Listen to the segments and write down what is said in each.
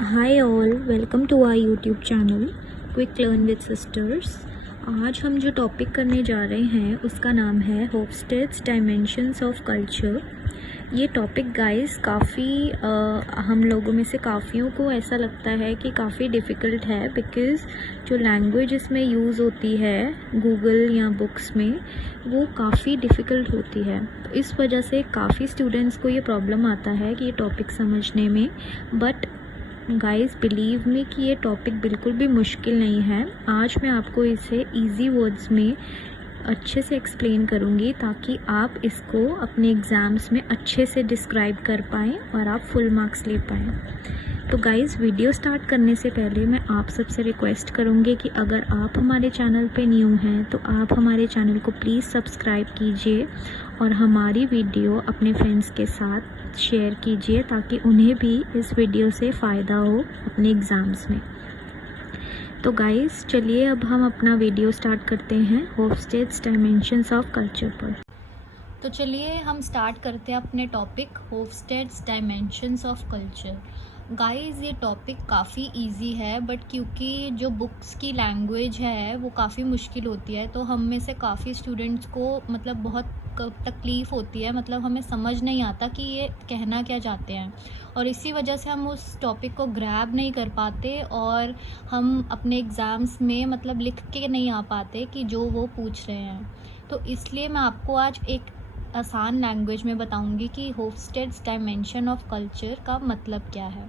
Hi all, welcome to our YouTube channel quick learn with sisters. आज हम जो topic करने जा रहे हैं उसका नाम है होफस्टेड्स डायमेंशंस ऑफ कल्चर। ये टॉपिक गाइस काफ़ी हम लोगों में से काफ़ियों को ऐसा लगता है कि काफ़ी डिफ़िकल्ट है, बिकॉज़ जो लैंग्वेज इसमें यूज़ होती है गूगल या बुक्स में वो काफ़ी डिफ़िकल्ट होती है। तो इस वजह से काफ़ी स्टूडेंट्स को ये प्रॉब्लम आता है कि ये टॉपिक समझने में। बट गाइस बिलीव मी कि ये टॉपिक बिल्कुल भी मुश्किल नहीं है। आज मैं आपको इसे इजी वर्ड्स में अच्छे से एक्सप्लेन करूँगी ताकि आप इसको अपने एग्ज़ाम्स में अच्छे से डिस्क्राइब कर पाएँ और आप फुल मार्क्स ले पाएँ। तो गाइस वीडियो स्टार्ट करने से पहले मैं आप सबसे रिक्वेस्ट करूँगी कि अगर आप हमारे चैनल पे न्यू हैं तो आप हमारे चैनल को प्लीज़ सब्सक्राइब कीजिए और हमारी वीडियो अपने फ्रेंड्स के साथ शेयर कीजिए ताकि उन्हें भी इस वीडियो से फ़ायदा हो अपने एग्ज़ाम्स में। तो गाइस चलिए अब हम अपना वीडियो स्टार्ट करते हैं होफस्टेड्स डायमेंशंस ऑफ कल्चर पर। तो चलिए हम स्टार्ट करते हैं अपने topic Hofstede's dimensions of culture. Guys ये टॉपिक काफ़ी इजी है, बट क्योंकि जो बुक्स की लैंग्वेज है वो काफ़ी मुश्किल होती है तो हम में से काफ़ी स्टूडेंट्स को बहुत तकलीफ़ होती है, हमें समझ नहीं आता कि ये कहना क्या चाहते हैं और इसी वजह से हम उस टॉपिक को ग्रैब नहीं कर पाते और हम अपने एग्ज़ाम्स में लिख के नहीं आ पाते कि जो वो पूछ रहे हैं। तो इसलिए मैं आपको आज एक आसान लैंग्वेज में बताऊंगी कि होफस्टेड्स डायमेंशन ऑफ कल्चर का मतलब क्या है।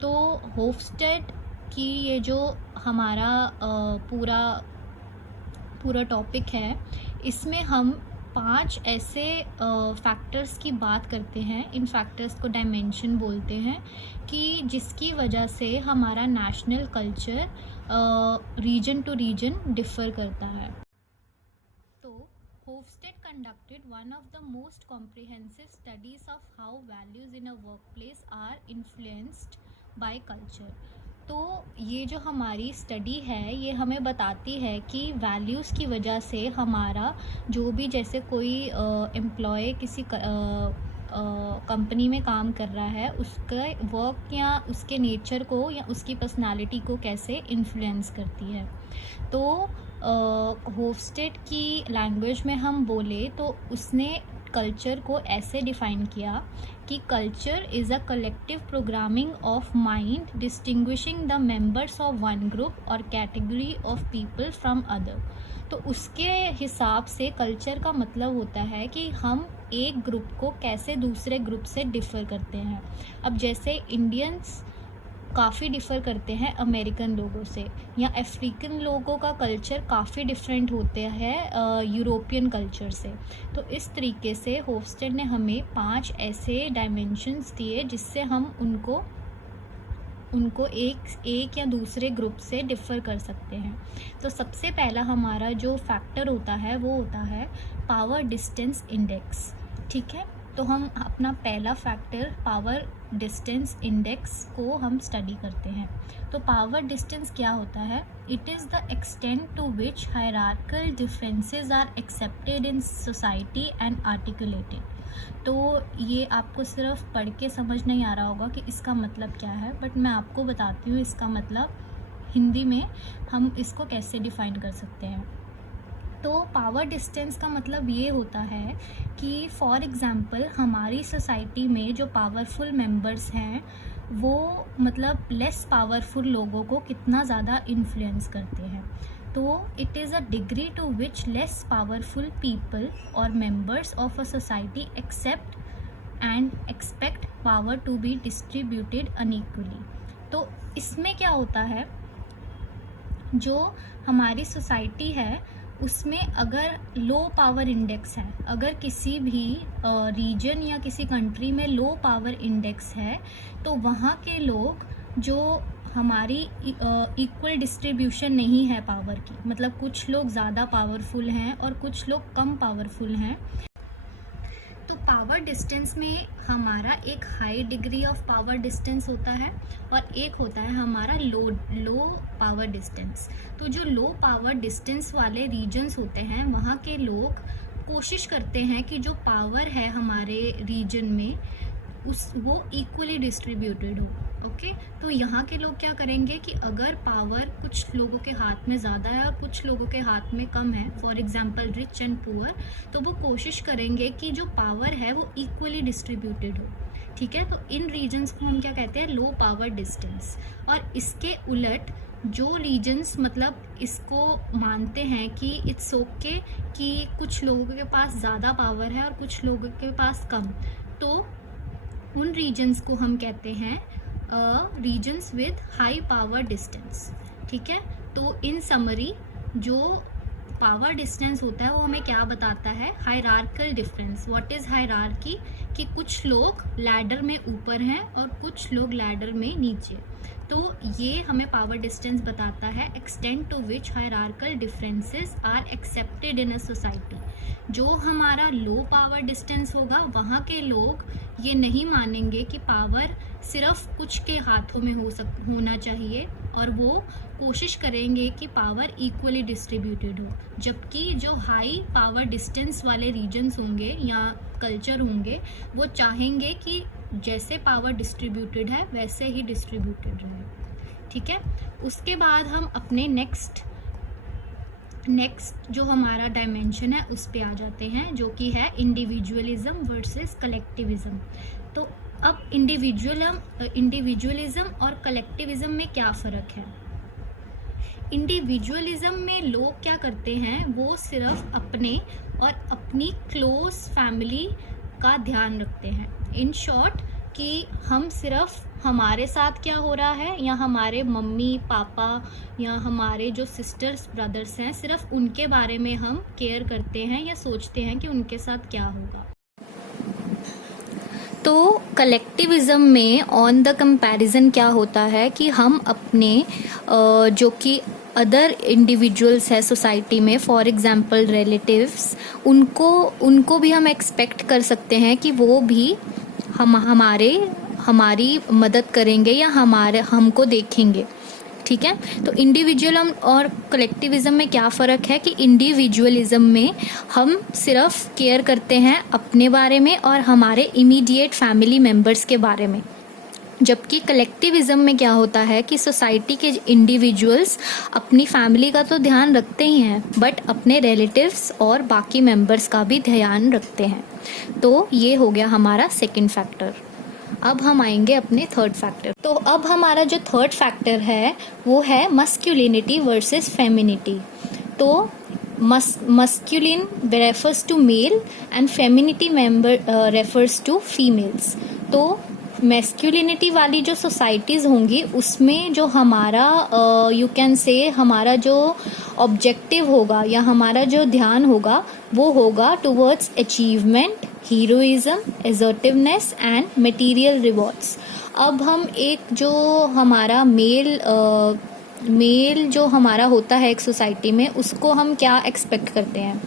तो होफस्टेड की ये जो हमारा पूरा टॉपिक है, इसमें हम 5 ऐसे फैक्टर्स की बात करते हैं। इन फैक्टर्स को डायमेंशन बोलते हैं कि जिसकी वजह से हमारा national culture region to region differ करता है। Hofstede conducted one of the most comprehensive studies of how values in a workplace are influenced by culture। तो ये जो हमारी स्टडी है ये हमें बताती है कि वैल्यूज़ की वजह से हमारा जो भी, जैसे कोई एम्प्लॉय किसी कंपनी में काम कर रहा है, उसका वर्क या उसके नेचर को या उसकी पर्सनालिटी को कैसे इन्फ्लुएंस करती है। तो होफस्टेड की लैंग्वेज में हम बोले तो उसने कल्चर को ऐसे डिफ़ाइन किया कि culture is a collective programming of mind distinguishing the members of one group और category of people from other. तो उसके हिसाब से कल्चर का मतलब होता है कि हम एक ग्रुप को कैसे दूसरे ग्रुप से डिफ़र करते हैं। अब जैसे इंडियंस काफ़ी डिफ़र करते हैं अमेरिकन लोगों से, या अफ्रीकन लोगों का कल्चर काफ़ी डिफरेंट होते हैं यूरोपियन कल्चर से। तो इस तरीके से होफस्टेड ने हमें 5 ऐसे डायमेंशंस दिए जिससे हम उनको एक या दूसरे ग्रुप से डिफ़र कर सकते हैं। तो सबसे पहला हमारा जो फैक्टर होता है वो होता है पावर डिस्टेंस इंडेक्स। ठीक है, तो हम अपना पहला फैक्टर पावर डिस्टेंस इंडेक्स को हम स्टडी करते हैं। तो पावर डिस्टेंस क्या होता है? It is the extent to which hierarchical differences are accepted in society and articulated. तो ये आपको सिर्फ पढ़ के समझ नहीं आ रहा होगा कि इसका मतलब क्या है, बट मैं आपको बताती हूँ इसका मतलब हिंदी में हम इसको कैसे डिफ़ाइन कर सकते हैं। तो पावर डिस्टेंस का मतलब ये होता है कि फॉर एग्ज़ाम्पल हमारी सोसाइटी में जो पावरफुल मेंबर्स हैं वो लेस पावरफुल लोगों को कितना ज़्यादा इन्फ्लुएंस करते हैं। तो it is a degree to which less powerful people और members of a society accept and expect power to be distributed unequally. तो इसमें क्या होता है, जो हमारी सोसाइटी है उसमें अगर लो पावर इंडेक्स है, अगर किसी भी रीजन या किसी कंट्री में लो पावर इंडेक्स है तो वहाँ के लोग जो हमारी इक्वल डिस्ट्रीब्यूशन नहीं है पावर की, कुछ लोग ज़्यादा पावरफुल हैं और कुछ लोग कम पावरफुल हैं। तो पावर डिस्टेंस में हमारा एक high degree of power distance होता है और एक होता है हमारा लो पावर डिस्टेंस। तो जो लो पावर डिस्टेंस वाले रीजन्स होते हैं वहाँ के लोग कोशिश करते हैं कि जो पावर है हमारे रीजन में वो इक्वली डिस्ट्रीब्यूटेड हो। ओके, तो यहाँ के लोग क्या करेंगे कि अगर पावर कुछ लोगों के हाथ में ज़्यादा है और कुछ लोगों के हाथ में कम है, for example rich and poor, तो वो कोशिश करेंगे कि जो पावर है वो इक्वली डिस्ट्रीब्यूटेड हो। ठीक है, तो इन रीजन्स को हम क्या कहते हैं, लो पावर डिस्टेंस। और इसके उलट जो रीजन्स मतलब इसको मानते हैं कि इट्स ओके कि कुछ लोगों के पास ज़्यादा पावर है और कुछ लोगों के पास कम, तो उन रीजन्स को हम कहते हैं regions with high power distance. ठीक है, तो इन समरी जो पावर डिस्टेंस होता है वो हमें क्या बताता है, hierarchical difference. What is hierarchy, कि कुछ लोग लैडर में ऊपर हैं और कुछ लोग लैडर में नीचे। तो ये हमें पावर डिस्टेंस बताता है, extend to which hierarchical differences are accepted in a society. जो हमारा लो पावर डिस्टेंस होगा वहाँ के लोग ये नहीं मानेंगे कि पावर सिर्फ कुछ के हाथों में होना चाहिए, और वो कोशिश करेंगे कि पावर इक्वली डिस्ट्रीब्यूटेड हो। जबकि जो हाई पावर डिस्टेंस वाले रीजन्स होंगे या कल्चर होंगे वो चाहेंगे कि जैसे पावर डिस्ट्रीब्यूटेड है वैसे ही डिस्ट्रीब्यूटेड रहे। ठीक है, उसके बाद हम अपने नेक्स्ट जो हमारा डायमेंशन है उस पे आ जाते हैं, जो कि है इंडिविजुअलिज्म वर्सेस कलेक्टिविज्म। तो अब इंडिविजुअलिज्म और कलेक्टिविज्म में क्या फ़र्क है। इंडिविजुअलिज्म में लोग क्या करते हैं, वो सिर्फ अपने और अपनी क्लोज फैमिली का ध्यान रखते हैं। इन शॉर्ट कि हम सिर्फ हमारे साथ क्या हो रहा है या हमारे मम्मी पापा या हमारे जो सिस्टर्स ब्रदर्स हैं, सिर्फ उनके बारे में हम केयर करते हैं या सोचते हैं कि उनके साथ क्या होगा। तो कलेक्टिविज्म में ऑन द कंपैरिजन क्या होता है कि हम अपने जो कि अदर इंडिविजुअल्स है सोसाइटी में, फॉर एग्जांपल रिलेटिव्स, उनको भी हम एक्सपेक्ट कर सकते हैं कि वो भी हमारी मदद करेंगे या हमको देखेंगे। ठीक है, तो इंडिविजुअलिज्म और कलेक्टिविज्म में क्या फ़र्क है कि इंडिविजुअलिज्म में हम सिर्फ केयर करते हैं अपने बारे में और हमारे इमीडिएट फैमिली मेम्बर्स के बारे में, जबकि कलेक्टिविज्म में क्या होता है कि सोसाइटी के इंडिविजुअल्स अपनी फैमिली का तो ध्यान रखते ही हैं बट अपने रिलेटिव्स और बाकी मेंबर्स का भी ध्यान रखते हैं। तो ये हो गया हमारा सेकंड फैक्टर। अब हम आएंगे अपने थर्ड फैक्टर। तो अब हमारा जो थर्ड फैक्टर है वो है मस्कुलिनिटी वर्सेस फेमिनिटी। तो masculine refers to male and femininity refers to females. तो मैस्कुलिनिटी वाली जो सोसाइटीज़ होंगी उसमें जो हमारा यू कैन से हमारा जो ऑब्जेक्टिव होगा या हमारा जो ध्यान होगा वो होगा towards achievement, heroism, assertiveness and material rewards. अब हम एक जो हमारा मेल जो हमारा होता है एक सोसाइटी में, उसको हम क्या एक्सपेक्ट करते हैं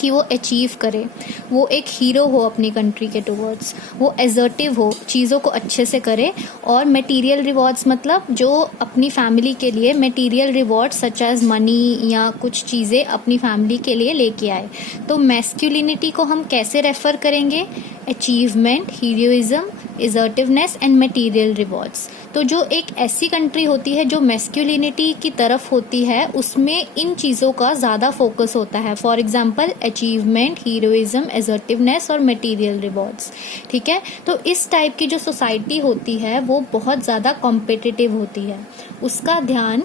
कि वो अचीव करे, वो एक हीरो हो अपनी कंट्री के टुवर्ड्स, वो असर्टिव हो, चीज़ों को अच्छे से करे, और मटेरियल रिवॉर्ड्स मतलब जो अपनी फैमिली के लिए material rewards such as money या कुछ चीज़ें अपनी फैमिली के लिए लेके आए। तो मैस्कुलिनिटी को हम कैसे रेफर करेंगे, achievement, heroism, assertiveness and material rewards. तो जो एक ऐसी कंट्री होती है जो मैस्कुलिनिटी की तरफ होती है उसमें इन चीज़ों का ज़्यादा फोकस होता है, for example achievement, heroism, assertiveness और मटेरियल रिवॉर्ड्स। ठीक है, तो इस टाइप की जो सोसाइटी होती है वो बहुत ज़्यादा कॉम्पिटिटिव होती है, उसका ध्यान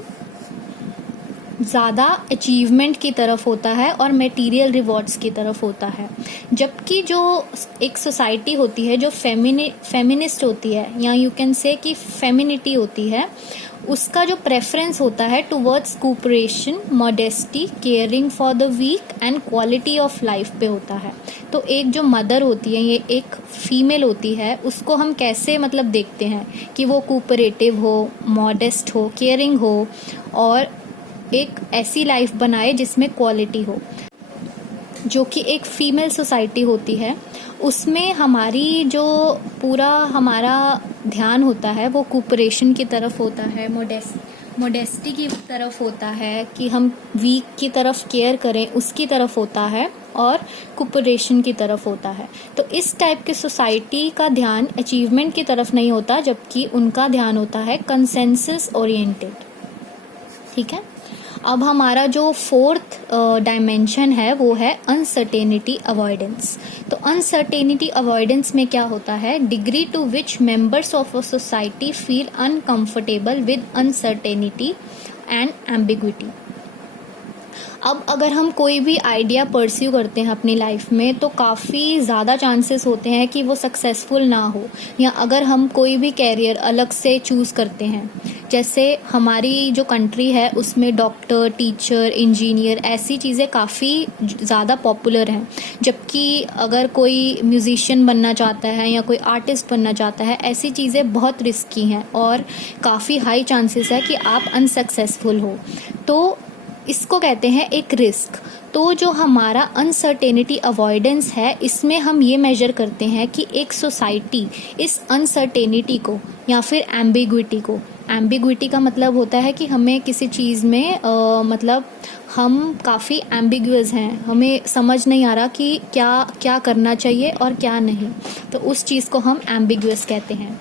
ज़्यादा अचीवमेंट की तरफ होता है और मटेरियल रिवॉर्ड्स की तरफ होता है। जबकि जो एक सोसाइटी होती है जो फेमिनिस्ट होती है या यू कैन से कि फेमिनिटी होती है, उसका जो प्रेफरेंस होता है towards cooperation, modesty, caring for the weak and quality of life पे होता है। तो एक जो मदर होती है, ये एक फीमेल होती है, उसको हम कैसे मतलब देखते हैं कि वो कोऑपरेटिव हो, मॉडेस्ट हो, केयरिंग हो और एक ऐसी लाइफ बनाए जिसमें क्वालिटी हो। जो कि एक फीमेल सोसाइटी होती है उसमें हमारी जो पूरा हमारा ध्यान होता है वो कोऑपरेशन की तरफ होता है, मोडेस्टी की तरफ होता है कि हम वीक की तरफ केयर करें, उसकी तरफ होता है, और कोऑपरेशन की तरफ होता है। तो इस टाइप की सोसाइटी का ध्यान अचीवमेंट की तरफ नहीं होता, जबकि उनका ध्यान होता है कंसेंसस ओरिएंटेड। ठीक है, अब हमारा जो फोर्थ डायमेंशन है वो है अनसर्टेनिटी अवॉइडेंस। तो अनसर्टेनिटी अवॉइडेंस में क्या होता है? Degree to which members of a society feel uncomfortable with uncertainty and ambiguity. अब अगर हम कोई भी आइडिया परस्यू करते हैं अपनी लाइफ में, तो काफ़ी ज़्यादा चांसेस होते हैं कि वो सक्सेसफुल ना हो, या अगर हम कोई भी कैरियर अलग से चूज़ करते हैं, जैसे हमारी जो कंट्री है उसमें डॉक्टर, टीचर, इंजीनियर ऐसी चीज़ें काफ़ी ज़्यादा पॉपुलर हैं, जबकि अगर कोई म्यूज़िशियन बनना चाहता है या कोई आर्टिस्ट बनना चाहता है, ऐसी चीज़ें बहुत रिस्की हैं और काफ़ी हाई चांसेस है कि आप अनसक्सेसफुल हो। तो इसको कहते हैं एक रिस्क। तो जो हमारा अनसर्टेनिटी अवॉइडेंस है, इसमें हम ये मेजर करते हैं कि एक सोसाइटी इस अनसर्टेनिटी को या फिर एम्बिग्विटी को, एम्बिग्विटी का मतलब होता है कि हमें किसी चीज़ में मतलब हम काफ़ी एम्बिग्युअस हैं, हमें समझ नहीं आ रहा कि क्या क्या करना चाहिए और क्या नहीं, तो उस चीज़ को हम एम्बिग्युअस कहते हैं।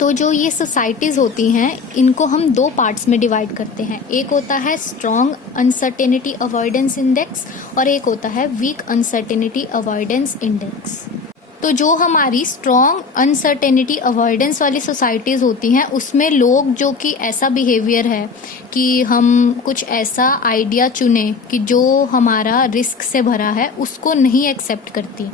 तो जो ये सोसाइटीज़ होती हैं, इनको हम दो पार्ट्स में डिवाइड करते हैं। एक होता है स्ट्रॉन्ग अनसर्टेनिटी अवॉइडेंस इंडेक्स और एक होता है वीक अनसर्टेनिटी अवॉइडेंस इंडेक्स। तो जो हमारी स्ट्रॉन्ग अनसर्टेनिटी अवॉइडेंस वाली सोसाइटीज़ होती हैं, उसमें लोग जो कि ऐसा बिहेवियर है कि हम कुछ ऐसा आइडिया चुनें कि जो हमारा रिस्क से भरा है, उसको नहीं एक्सेप्ट करती।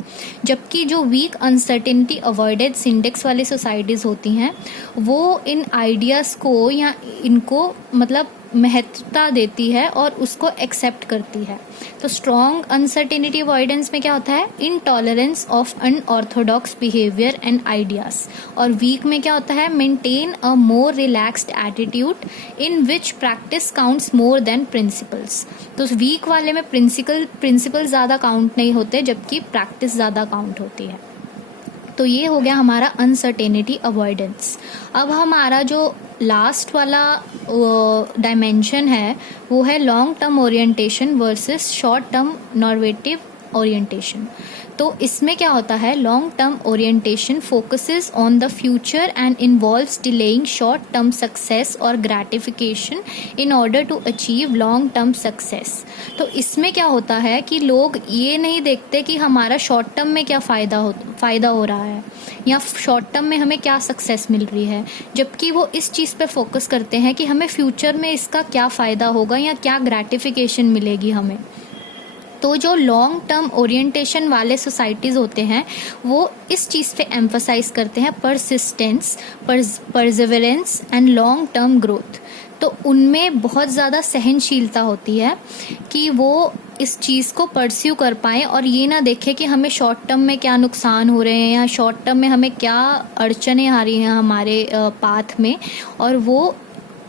जबकि जो वीक अनसर्टेनिटी अवॉइडेंस इंडेक्स वाली सोसाइटीज़ होती हैं, वो इन आइडियाज़ को या इनको मतलब महत्वता देती है और उसको एक्सेप्ट करती है। तो स्ट्रॉन्ग अनसर्टेनिटी अवॉइडेंस में क्या होता है? Intolerance of unorthodox behaviour and ideas. और वीक में क्या होता है? Maintain a more relaxed attitude in which practice counts more than principles. तो वीक वाले में प्रिंसिपल ज़्यादा काउंट नहीं होते, जबकि प्रैक्टिस ज़्यादा काउंट होती है। तो ये हो गया हमारा अनसर्टेनिटी अवॉइडेंस। अब हमारा जो लास्ट वाला डायमेंशन है वो है long term orientation versus short term normative orientation. तो इसमें क्या होता है? Long term orientation focuses on the future and involves delaying short term success और gratification in order to achieve long term success. तो इसमें क्या होता है कि लोग ये नहीं देखते कि हमारा शॉर्ट टर्म में क्या फ़ायदा हो रहा है या शॉर्ट टर्म में हमें क्या सक्सेस मिल रही है, जबकि वो इस चीज़ पे फोकस करते हैं कि हमें फ्यूचर में इसका क्या फ़ायदा होगा या क्या ग्रेटिफिकेशन मिलेगी हमें। तो जो लॉन्ग टर्म ओरिएंटेशन वाले सोसाइटीज़ होते हैं, वो इस चीज़ पे एम्फसाइज करते हैं persistence, perseverance and long term growth. तो उनमें बहुत ज़्यादा सहनशीलता होती है कि वो इस चीज़ को परस्यू कर पाएँ और ये ना देखें कि हमें शॉर्ट टर्म में क्या नुकसान हो रहे हैं या शॉर्ट टर्म में हमें क्या अड़चनें आ रही हैं हमारे पाथ में, और वो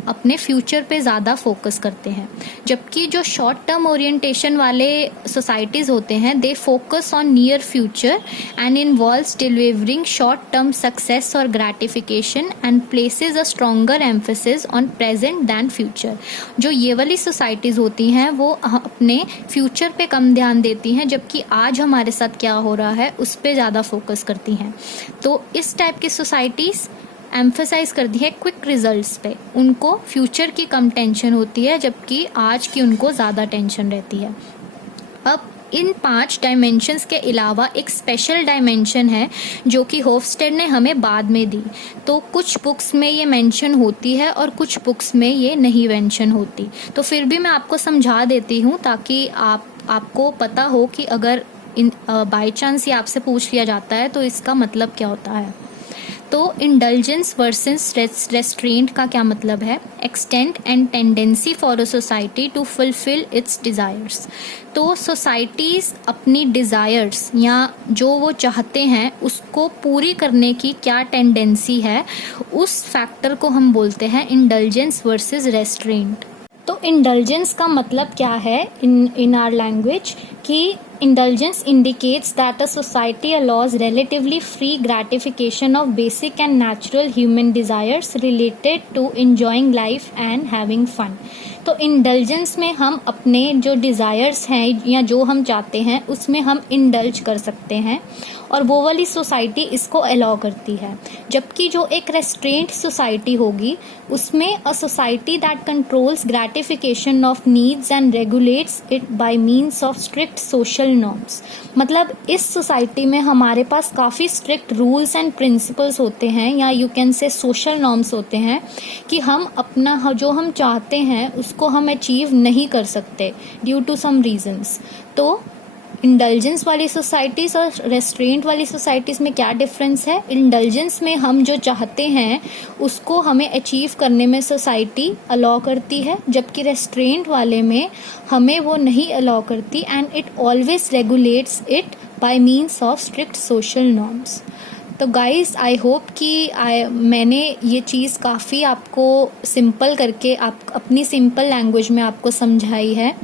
अपने फ्यूचर पे ज़्यादा फोकस करते हैं। जबकि जो शॉर्ट टर्म ओरिएंटेशन वाले सोसाइटीज़ होते हैं, they focus on near future and involves delivering short term success और gratification and places a stronger emphasis on present than future. जो ये वाली सोसाइटीज़ होती हैं वो अपने फ्यूचर पे कम ध्यान देती हैं, जबकि आज हमारे साथ क्या हो रहा है उस पर ज़्यादा फोकस करती हैं। तो इस टाइप की सोसाइटीज़ एम्फसाइज करती है क्विक रिजल्ट्स पे, उनको फ्यूचर की कम टेंशन होती है, जबकि आज की उनको ज़्यादा टेंशन रहती है। अब इन 5 डायमेंशंस के अलावा एक स्पेशल डायमेंशन है जो कि होफस्टेड ने हमें बाद में दी। तो कुछ बुक्स में ये मेंशन होती है और कुछ बुक्स में ये नहीं मेंशन होती, तो फिर भी मैं आपको समझा देती हूँ ताकि आपको पता हो कि अगर बाय चांस ये आपसे पूछ लिया जाता है तो इसका मतलब क्या होता है। तो इंडल्जेंस वर्सेस रेस्ट्रेंट का क्या मतलब है? Extent and tendency for a society to fulfil its desires. तो सोसाइटीज़ अपनी डिज़ायर्स या जो वो चाहते हैं उसको पूरी करने की क्या टेंडेंसी है, उस फैक्टर को हम बोलते हैं इंडल्जेंस वर्सेस रेस्ट्रेंट। तो इंडल्जेंस का मतलब क्या है इन आवर लैंग्वेज कि Indulgence indicates that a society allows relatively free gratification of basic and natural human desires related to enjoying life and having fun. तो इंडल्जेंस में हम अपने जो डिज़ायर्स हैं या जो हम चाहते हैं उसमें हम इंडल्ज कर सकते हैं और वो वाली सोसाइटी इसको अलाउ करती है। जबकि जो एक रेस्ट्रेंट सोसाइटी होगी उसमें a society that controls gratification of needs and regulates it by means of strict social norms. मतलब इस सोसाइटी में हमारे पास काफ़ी स्ट्रिक्ट रूल्स एंड प्रिंसिपल्स होते हैं या you can say social norms होते हैं कि हम अपना जो हम चाहते हैं उसको हम अचीव नहीं कर सकते ड्यू टू सम रीजंस। तो इंडल्जेंस वाली सोसाइटीज़ और रेस्ट्रेंट वाली सोसाइटीज़ में क्या डिफरेंस है? इंडल्जेंस में हम जो चाहते हैं उसको हमें अचीव करने में सोसाइटी अलाउ करती है, जबकि रेस्ट्रेंट वाले में हमें वो नहीं अलाउ करती and it always regulates it by means of strict social norms. तो गाइस आई होप कि मैंने ये चीज़ काफ़ी आपको सिंपल करके आप अपनी सिंपल लैंग्वेज में आपको समझाई है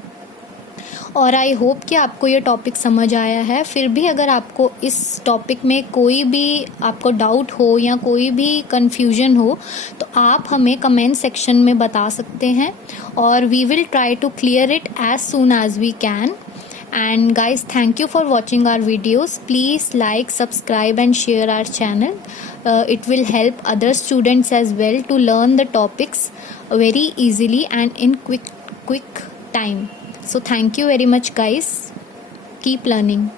और आई होप कि आपको ये टॉपिक समझ आया है। फिर भी अगर आपको इस टॉपिक में कोई भी आपको डाउट हो या कोई भी कन्फ्यूजन हो तो आप हमें कमेंट सेक्शन में बता सकते हैं और we will try to clear it as soon as we can. And guys, thank you for watching our videos. Please like, subscribe and share our channel. It will help other students as well to learn the topics very easily and in quick time. So thank you very much guys. Keep learning.